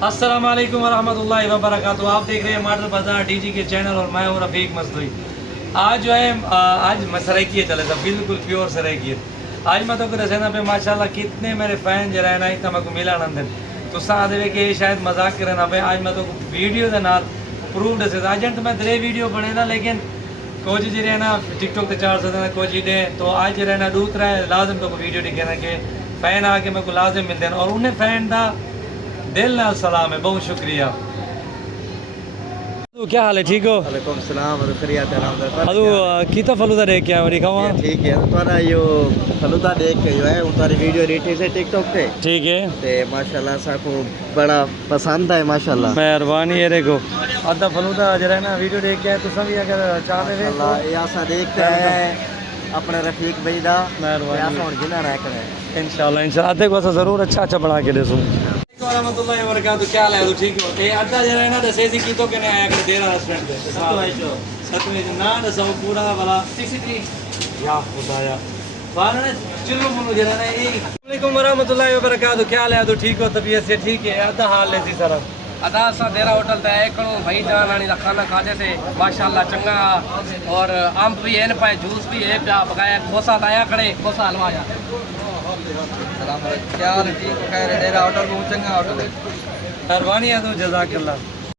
अस्सलाम वालेकुम वरहमतुल्लाहि आप देख रहे हैं मटर बाज़ार डीजी के चैनल और मैं हूँ रफ़ीक मसदूई आज जो है आज मैं सरेकिए चले था, बिल्कुल प्योर सरेकिए आज मैं तो रसैना पे, माशाल्लाह, कितने मेरे फ़ैन जो रहना इतना मेरे को मिला नंदन तो साधवे कि शायद मज़ाक के रहना पे आज मैं तो वीडियो के नाल प्रूव दसे अज तो मैं दरे वीडियो बने ना, लेकिन कुछ जी रहे ना टिकटॉक ते चार सौ कुछ दे तो आज जो है ना दूतरा लाजम तो वीडियो दिखे ना कि फ़ैन आके मेरे को लाजम मिलते हैं। और उन्हें फ़ैन का दिल नाल सलाम है बहुत शुक्रिया तो क्या हाल है ठीक हो वालेकुम सलाम और खैरियत है अलहमदुलिल्लाह अदू कीता फलूदा देख के आया दिखावा ये ठीक है तो तुम्हारा यो फलूदा देख के जो है तुम्हारी वीडियो रेटी से टिकटॉक पे ठीक है ते माशाल्लाह साको बड़ा पसंद है माशाल्लाह मेहरबानी है देखो अद्धा फलूदा जरा ना वीडियो देख के आए तो सभी अगर चाहते थे माशाल्लाह ये आसा देखते हैं अपने रफीक भाई दा मेहरबानी। ये आसा हुन जिना रह करे इंशाल्लाह इंशाल्लाह अद्धे को जरूर अच्छा अच्छा बना के देसूं warahmatullahi wabarakatuh क्या हाल है तू ठीक हो ए अद्धा जरा ना दसे सी कीतो के आया कर देरा रेस्टोरेंट पे सतवें जो ना दसो पूरा वाला 63 या खुदाया बारने चिल्लो मुनो जरा ना ए वालेकुम warahmatullahi wabarakatuh क्या हाल है तू ठीक हो तबीयत से ठीक है अद्धा हाल है सी सारा अदा सा देरा होटल ते एकड़ो भाई जान आनी दा खाना खाते थे माशाल्लाह चंगा और अंब भी है न पाए जूस भी है पिया बकाया खोसा लाया खड़े खोसा हलवाया सलाम क्या ठीक खैर डेरा होटल बहुत चंगा होटल है? है तू जजाकल्लाह